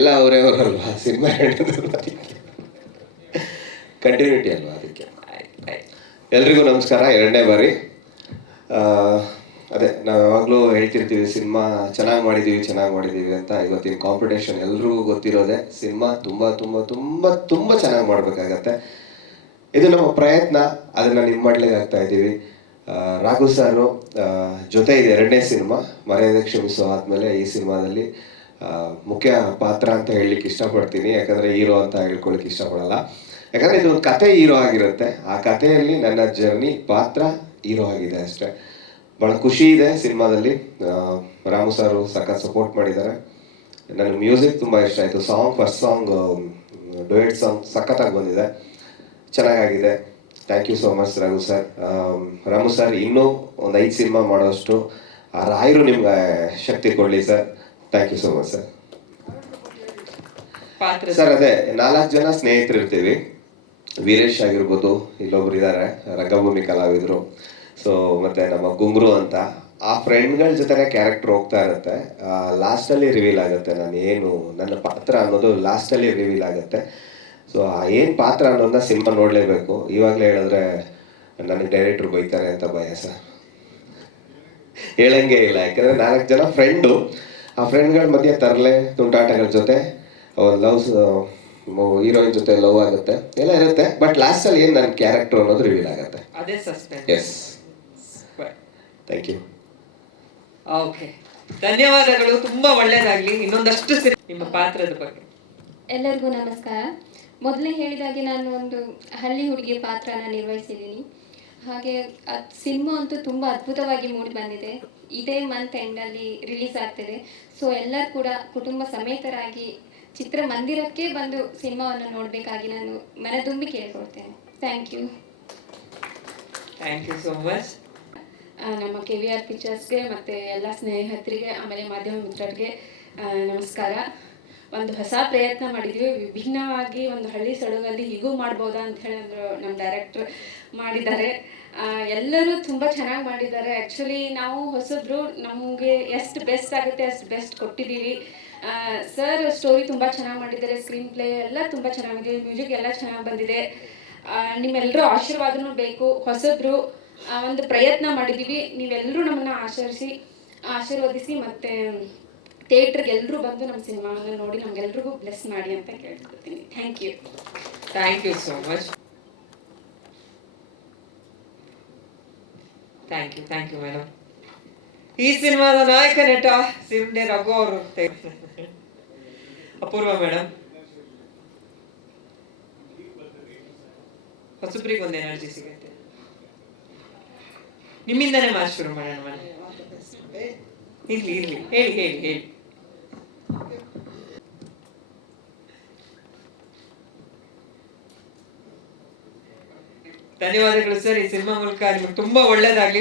ಎಲ್ಲ ಅವರೇ ಅವರಲ್ವಾ cinema continuity ಅಲ್ವಾ ಅದಕ್ಕೆ? ಎಲ್ರಿಗೂ ನಮಸ್ಕಾರ, ಎರಡನೇ ಬಾರಿ. ಅದೇ ನಾವು ಯಾವಾಗಲೂ ಹೇಳ್ತಿರ್ತೀವಿ, ಸಿನಿಮಾ ಚೆನ್ನಾಗಿ ಮಾಡಿದ್ದೀವಿ ಚೆನ್ನಾಗಿ ಮಾಡಿದ್ದೀವಿ ಅಂತ. ಇವತ್ತಿನ ಕಾಂಪಿಟೇಷನ್ ಎಲ್ರಿಗೂ ಗೊತ್ತಿರೋದೆ, ಸಿನಿಮಾ ತುಂಬ ತುಂಬ ತುಂಬ ತುಂಬ ಚೆನ್ನಾಗಿ ಮಾಡಬೇಕಾಗತ್ತೆ. ಇದು ನಮ್ಮ ಪ್ರಯತ್ನ, ಅದನ್ನು ನಿಮ್ಮ ಮಾಡ್ಲಿಕ್ಕೆ ಆಗ್ತಾ ಇದ್ದೀವಿ. ರಾಘು ಸಾರು ಜೊತೆ ಇದೆ ಎರಡನೇ ಸಿನಿಮಾ. ಮರ್ಯಾದೆ ಕ್ಷಮಿಸೋ ಆದಮೇಲೆ ಈ ಸಿನಿಮಾದಲ್ಲಿ. ಮುಖ್ಯ ಪಾತ್ರ ಅಂತ ಹೇಳಲಿಕ್ಕೆ ಇಷ್ಟಪಡ್ತೀನಿ. ಯಾಕಂದರೆ ಹೀರೋ ಅಂತ ಹೇಳ್ಕೊಳಕ್ಕೆ ಇಷ್ಟಪಡಲ್ಲ. ಯಾಕಂದರೆ ಇದು ಒಂದು ಕತೆ ಹೀರೋ ಆಗಿರುತ್ತೆ. ಆ ಕಥೆಯಲ್ಲಿ ನನ್ನ ಜರ್ನಿ ಪಾತ್ರ ಹೀರೋ ಆಗಿದೆ ಅಷ್ಟೇ. ಭಾಳ ಖುಷಿ ಇದೆ ಸಿನಿಮಾದಲ್ಲಿ. ರಾಮು ಸಾರು ಸಖತ್ ಸಪೋರ್ಟ್ ಮಾಡಿದ್ದಾರೆ. ನನಗೆ ಮ್ಯೂಸಿಕ್ ತುಂಬ ಇಷ್ಟ ಆಯಿತು. Song first song duet song ಸಖತ್ತಾಗಿ ಬಂದಿದೆ. ಚೆನ್ನಾಗಾಗಿದೆ. Thank you so much Raghu sir. Ramu sir, ಇನ್ನೂ ಒಂದು ಐದು ಸಿನಿಮಾ ಮಾಡೋಷ್ಟು ಆ ರಾಯರು ನಿಮ್ಗೆ ಶಕ್ತಿ ಕೊಡಲಿ sir. Thank you so much sir sir ಅದೇ ನಾಲ್ಕು ಜನ ಸ್ನೇಹಿತರು ಇರ್ತೀವಿ ವೀರೇಶ್ ಆಗಿರ್ಬೋದು ಇಲ್ಲೊಬ್ರು ಇದ್ದಾರೆ ರಂಗಭೂಮಿ ಕಲಾವಿದರು. ಸೊ ಮತ್ತೆ ನಮ್ಮ ಗುಮ್ರು ಅಂತ. ಆ ಫ್ರೆಂಡ್ಗಳ ಜೊತೆನೇ ಕ್ಯಾರೆಕ್ಟರ್ ಹೋಗ್ತಾ ಇರುತ್ತೆ. ಲಾಸ್ಟಲ್ಲಿ ರಿವೀಲ್ ಆಗುತ್ತೆ. ನಾನು ಏನು ನನ್ನ ಪಾತ್ರ ಅನ್ನೋದು ಲಾಸ್ಟಲ್ಲಿ ರಿವೀಲ್ ಆಗುತ್ತೆ. ಸೊ ಆ ಏನು ಪಾತ್ರ ಅನ್ನೋದನ್ನ ಸಿನಿಮಾ ನೋಡಲೇಬೇಕು. ಇವಾಗಲೇ ಹೇಳಿದ್ರೆ ನನಗೆ ಡೈರೆಕ್ಟ್ರು ಬೈತಾರೆ ಅಂತ ಭಯ ಸರ್ ಹೇಳಂಗೆ ಇಲ್ಲ. ಯಾಕಂದ್ರೆ ನಾಲ್ಕು ಜನ ಫ್ರೆಂಡು. ಆ ಫ್ರೆಂಡ್ಗಳ ಮಧ್ಯೆ ತರಲೆ ತುಂಟಾಟಗಳ ಜೊತೆ ಲವ್ಸ್ ಹೀರೋಯಿನ್ ಜೊತೆ ಲವ್ ಆಗುತ್ತೆ ಎಲ್ಲ ಇರುತ್ತೆ. ಬಟ್ ಲಾಸ್ಟಲ್ಲಿ ಏನು ನನ್ನ ಕ್ಯಾರೆಕ್ಟರ್ ಅನ್ನೋದು ರಿವೀಲ್ ಆಗುತ್ತೆ? ಅದೇ suspense yes thank you okay ಧನ್ಯವಾದಗಳು. ತುಂಬಾ ಒಳ್ಳೇದಾಗ್ಲಿ. ಇನ್ನೊಂದಷ್ಟು ನಿಮ್ಮ ಪಾತ್ರದ ಬಗ್ಗೆ. ಎಲ್ಲರಿಗೂ ನಮಸ್ಕಾರ. ಮೊದಲೇ ಹೇಳಿದಾಗೆ ನಾನು ಒಂದು ಹಳ್ಳಿ ಹುಡುಗಿ ಪಾತ್ರನ ನಿರ್ವಹಿಸಿದ್ದೀನಿ. ಹಾಗೆ ಸಿನಿಮಾ ಅಂತೂ ತುಂಬ ಅದ್ಭುತವಾಗಿ ಮೂಡಿ ಬಂದಿದೆ. ಇದೇ ಮಂತ್ ಎಂಡಲ್ಲಿ ರಿಲೀಸ್ ಆಗ್ತಿದೆ. ಸೊ ಎಲ್ಲರೂ ಕೂಡ ಕುಟುಂಬ ಸಮೇತರಾಗಿ ಚಿತ್ರಮಂದಿರಕ್ಕೆ ಬಂದು ಸಿನಿಮಾವನ್ನು ನೋಡಬೇಕಾಗಿ ನಾನು ಮನದುಂಬಿ ಕೇಳ್ಕೊಳ್ತೇನೆ. Thank you thank you so much ಆ, ನಮ್ಮ ಕೆ ವಿ ಆರ್ ಪಿಕ್ಚರ್ಸ್ಗೆ ಮತ್ತು ಎಲ್ಲ ಸ್ನೇಹಿತರಿಗೆ ಆಮೇಲೆ ಮಾಧ್ಯಮ ಮಿತ್ರರಿಗೆ ಆ, ನಮಸ್ಕಾರ. ಒಂದು ಹೊಸ ಪ್ರಯತ್ನ ಮಾಡಿದ್ವಿ. ವಿಭಿನ್ನವಾಗಿ ಒಂದು ಹಳ್ಳಿ ಸೊಡಗಲ್ಲಿ ಹೀಗೂ ಮಾಡ್ಬೋದಾ ಅಂತ ಹೇಳಿ ನಮ್ಮ ಡೈರೆಕ್ಟ್ರ್ ಮಾಡಿದ್ದಾರೆ. ಎಲ್ಲರೂ ತುಂಬ ಚೆನ್ನಾಗಿ ಮಾಡಿದ್ದಾರೆ. ಆ್ಯಕ್ಚುಲಿ ನಾವು ಹೊಸಬ್ರು ನಮಗೆ ಎಷ್ಟು ಬೆಸ್ಟ್ ಆಗುತ್ತೆ ಅಷ್ಟು ಬೆಸ್ಟ್ ಕೊಟ್ಟಿದ್ದೀವಿ ಸರ್ ಸ್ಟೋರಿ ತುಂಬ ಚೆನ್ನಾಗಿ ಮಾಡಿದ್ದಾರೆ. ಸ್ಕ್ರೀನ್ ಪ್ಲೇ ಎಲ್ಲ ತುಂಬ ಚೆನ್ನಾಗಿದೆ. ಮ್ಯೂಸಿಕ್ ಎಲ್ಲ ಚೆನ್ನಾಗಿ ಬಂದಿದೆ. ನಿಮ್ಮೆಲ್ಲರೂ ಆಶೀರ್ವಾದನೂ ಬೇಕು. ಹೊಸಬ್ರು ಒಂದು ಪ್ರಯತ್ನ ಮಾಡಿದ್ದೀವಿ ನೀವೆಲ್ಲರೂ ನಮ್ಮನ್ನು ಆಚರಿಸಿ, ಆಶೀರ್ವದಿಸಿ ಮತ್ತು ಥಿಯೇಟ್ರಿಗೆ ಎಲ್ಲರೂ ಬಂದು ನಮ್ಮ ಸಿನಿಮಾವನ್ನು ನೋಡಿ ನಮ್ಗೆಲ್ರಿಗೂ ಬ್ಲೆಸ್ ಮಾಡಿ ಅಂತ ಕೇಳ್ಕೊಳ್ತೀನಿ. Thank you thank you so much thank you thank you madam ಈ ಸಿನಿಮಾದ ನಾಯಕ ನಟ ಸಿಂಡೆ ರಘು ಅವರು ಅಪೂರ್ವ ಮೇಡಮ್ ಹೊಸಬ್ರಿಗೆ ಒಂದು ಎನರ್ಜಿ ಸಿಗುತ್ತೆ. ನಿಮ್ಮಿಂದನೇ ಮಾತು ಶುರು ಮಾಡೋಣ ಮೇಡಮ್ ಇರ್ಲಿ ಇರ್ಲಿ. ಹೇಳಿ ಹೇಳಿ ಹೇಳಿ. ಧನ್ಯವಾದಗಳು ಸರ್. ಈ ಸಿನಿಮಾ ಮೂಲಕ ನಿಮ್ಗೆ ತುಂಬಾ ಒಳ್ಳೇದಾಗ್ಲಿ.